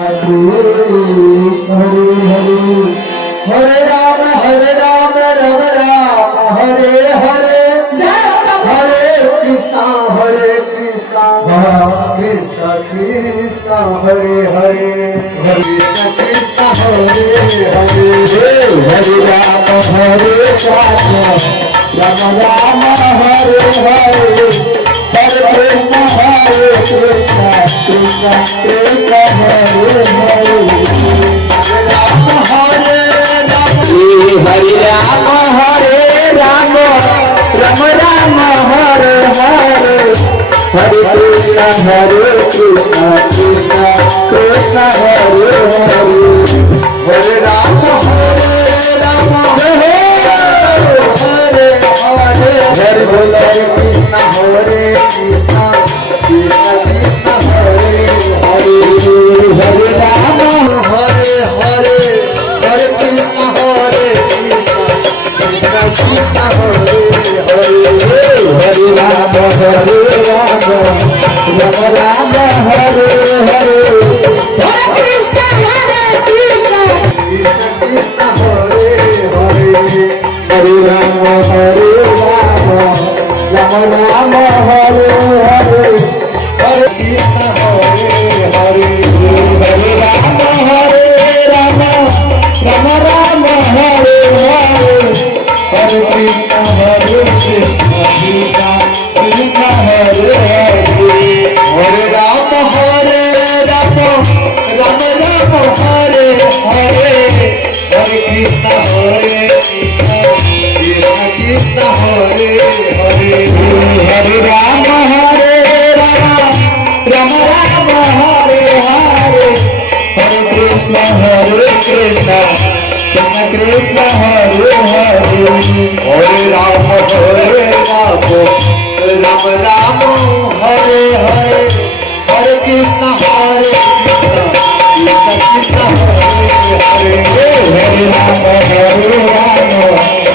Krishna Hare Hare Hare Rama Rama Rama Hare Hare Hare Krishna Krishna Krishna Hare Hare Hare Krishna Hare Hare Hare Rama Rama Rama Hare Hare Hare Krishna Krishna Krishna Hare Hare Hare Rama Rama Rama Hare Hare Hare Krishna Krishna Krishna Hare Hare Hare Rama Hare Hare Hare Krishna Krishna Krishna Hare Hare Hare Rama Hare Krishna Krishna Krishna Hare Hare Hare Rama Rama Rama Hare Hare Hare Krishna Krishna Krishna Hare Hare Hare Rama Rama Rama Hare Hare Hare Krishna Hare Hare Hare Rama Rama Rama Hare Hare Hare Krishna Krishna Krishna Hare Hare Hare Rama Rama Rama Hare Hare Hare Krishna Krishna Krishna Hare Hare Hare Rama Rama Rama Hare Hare Hare Krishna Krishna Krishna Hare Hare Hare Rama Rama Rama Hare Hare Hare Krishna Krishna Krishna Hare Hare Hare Rama Rama